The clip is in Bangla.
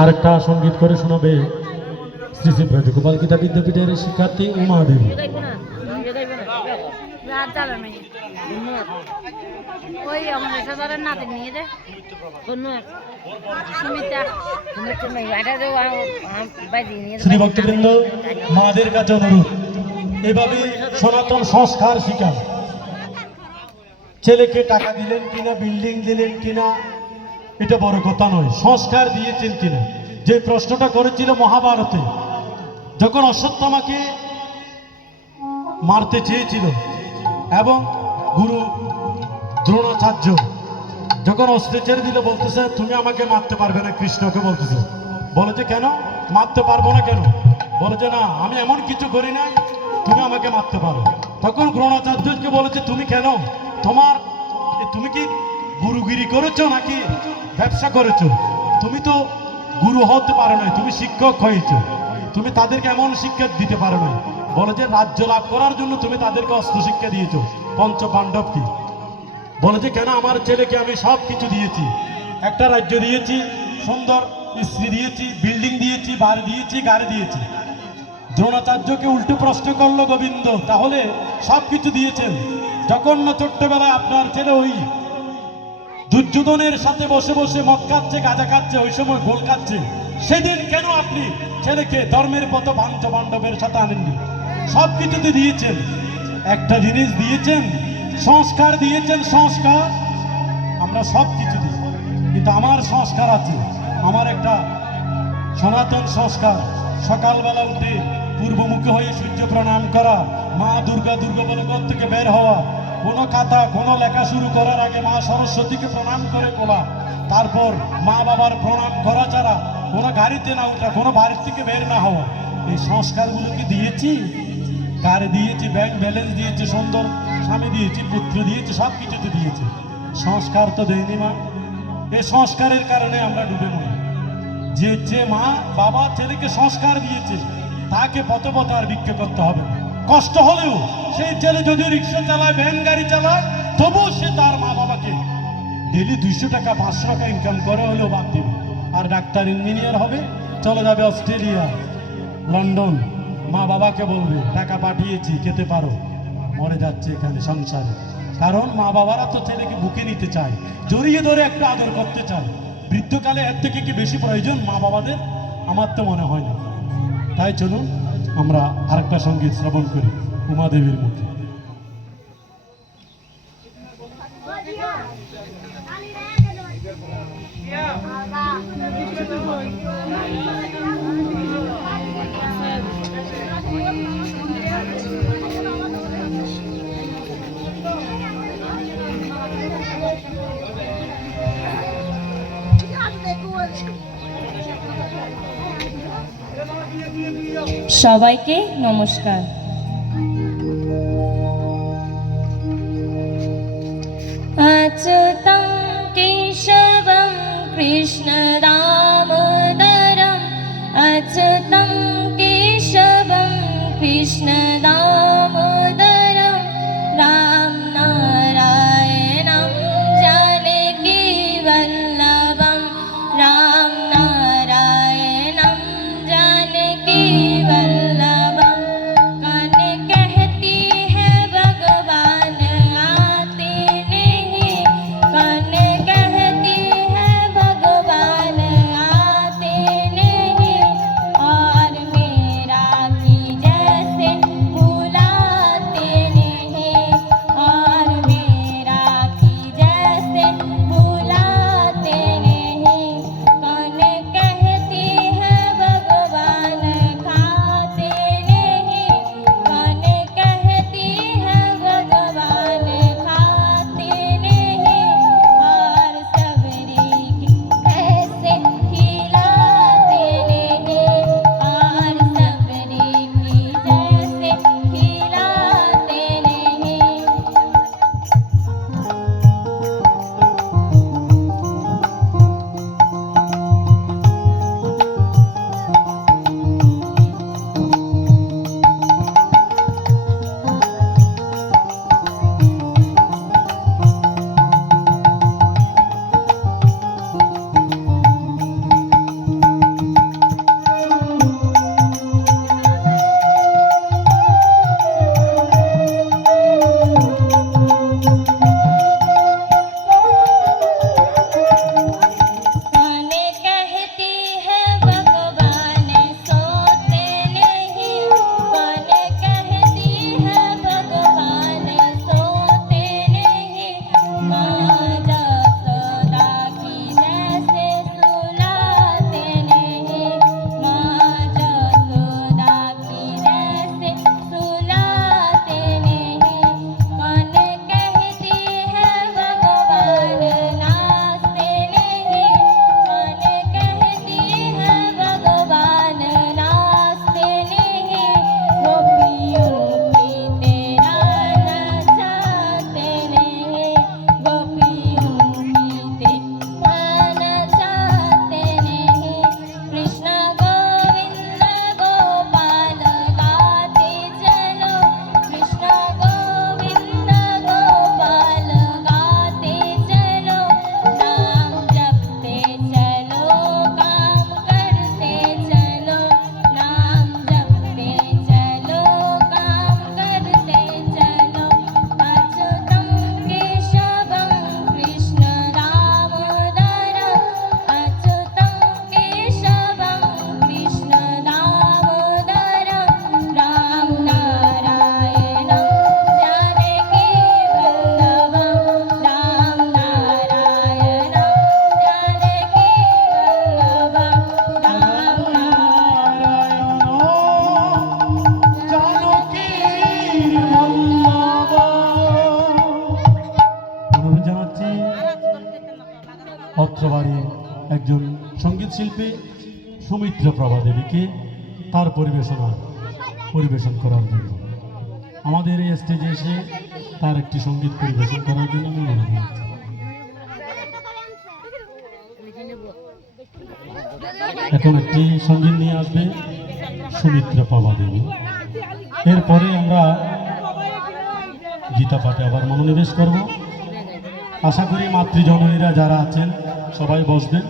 আরেকটা সঙ্গীত করে শোনাবে শ্রী শ্রী ব্রজগোপাল গীতা বিদ্যাপীঠের শিক্ষার্থী উমা দেবী। শ্রী ভক্তবৃন্দ, মাদের কাছে অনুরোধ, এভাবে সনাতন সংস্কার শিকার। ছেলেকে টাকা দিলেন কিনা, বিল্ডিং দিলেন কিনা, এটা বড় কথা নয়, সংস্কার দিয়েছেন কিনা। যে প্রশ্নটা করেছিল মহাভারতে, যখন অশ্বত্থামাকে মারতে চেয়েছিল এবং গুরু দ্রোণাচার্য যখন অস্ত্র ছেড়ে দিল, বলতেছে তুমি আমাকে মারতে পারবে না, কৃষ্ণকে বলতেছে। বলে যে কেন মারতে পারবো না, কেন? বলে যে না, আমি এমন কিছু করি না, তুমি আমাকে মারতে পারো। তখন দ্রোণাচার্যকে বলেছে তুমি কেন, তুমি কি গুরুগিরি করেছো নাকি ব্যবসা করেছো? তুমি তো গুরু হতে পারো না, তুমি শিক্ষক হয়েছো, তুমি তাদেরকে এমন শিক্ষা দিতে পারো না। বলে যে রাজ্য লাভ করার জন্য তুমি তাদেরকে অস্ত্র শিক্ষা দিয়েছো, পঞ্চ পাণ্ডবকে। বলে যে কেন, আমার ছেলেকে আমি সব কিছু দিয়েছি, একটা রাজ্য দিয়েছি, সুন্দর স্ত্রী দিয়েছি, বিল্ডিং দিয়েছি, বাড়ি দিয়েছি, গাড়ি দিয়েছি। দ্রোণাচার্যকে উল্টো প্রশ্ন করলো গোবিন্দ, তাহলে সব কিছু দিয়েছেন, যখন না ছোট্টবেলায় আপনার ছেলে ওই দুর্যোধনের সাথে বসে বসে মদ খাচ্ছে, গাঁজা খাচ্ছে, ওই সময় গোল খাচ্ছে, সেদিন কেন আপনি ছেলেকে ধর্মের পথ পঞ্চ পাণ্ডবের সাথে আনেননি? সব কিছুতে দিয়েছেন, একটা জিনিস দিয়েছেন, সংস্কার দিয়েছেন। সংস্কার আমরা সব কিছু দিই, কিন্তু আমার সংস্কার আছে, আমার একটা সনাতন সংস্কার। সকালবেলা উঠে পূর্বমুখী হয়ে সূর্য প্রণাম করা, মা দুর্গা দুর্গা বলে ঘর থেকে বের হওয়া, কোনো খাতা কোনো লেখা শুরু করার আগে মা সরস্বতীকে প্রণাম করে তোলা, তারপর মা বাবার প্রণাম করা ছাড়া কোনো গাড়িতে না ওঠা, কোনো বাড়ির থেকে বের না হওয়া। এই সংস্কারগুলো কি দিয়েছি? গাড়ি দিয়েছি, ব্যাংক ব্যালেন্স দিয়েছি, সুন্দর স্বামী দিয়েছি, পুত্র দিয়েছি, সব কিছুতে দিয়েছি, সংস্কার তো দেয়নি মা। এই সংস্কারের কারণে আমরা ডুবে মরি। যে মা বাবা ছেলেকে সংস্কার দিয়েছে, তাকে পথ আর ভিক্ষা করতে হবে, কষ্ট হলেও। সেই ছেলে যদি রিক্সা চালায়, ভ্যান গাড়ি চালায়, তবুও সে তার মা বাবাকে ডেলি 200 টাকা 500 টাকা ইনকাম করে হলেও বাদ দেবে। আর ডাক্তার ইঞ্জিনিয়ার হবে, চলে যাবে অস্ট্রেলিয়া, লন্ডন, মা বাবাকে বলবে টাকা পাঠিয়েছি, খেতে পারো। মরে যাচ্ছে এখানে সংসারে, কারণ মা বাবারা তো ছেলেকে বুকে নিতে চায়, জড়িয়ে ধরে একটা আদর করতে চায়। বৃদ্ধকালে এর থেকে কি বেশি প্রয়োজন মা বাবাদের? আমার তো মনে হয় না। তাই চলুন আমরা আরেকটা সঙ্গীত শ্রবণ করি উমা দেবীর মুখে। সবাইকে নমস্কার। अच्युतं केशवं कृष्ण दामोदरम्, अच्युतं केशवं कृष्ण दामोदरं, राम नारायणं जानकी वल्लभं, राम नारायणं जानकी वल्लभं। कौन कहती है भगवान आते नहीं, শিল্পী সুমিত্রা প্রভা দেবীকে তার পরিবেশন করার জন্য আমাদের এই স্টেজে এসে তার একটি সঙ্গীত পরিবেশন করার জন্য আমি অনুরোধ করছি। এখন একটি সঙ্গীত নিয়ে আসবে সুমিত্রা প্রভা দেবী। এরপরে আমরা গীতা পাঠে আবার মনোনিবেশ করব। আশা করি মাতৃজননীরা যারা আছেন সবাই বসবেন।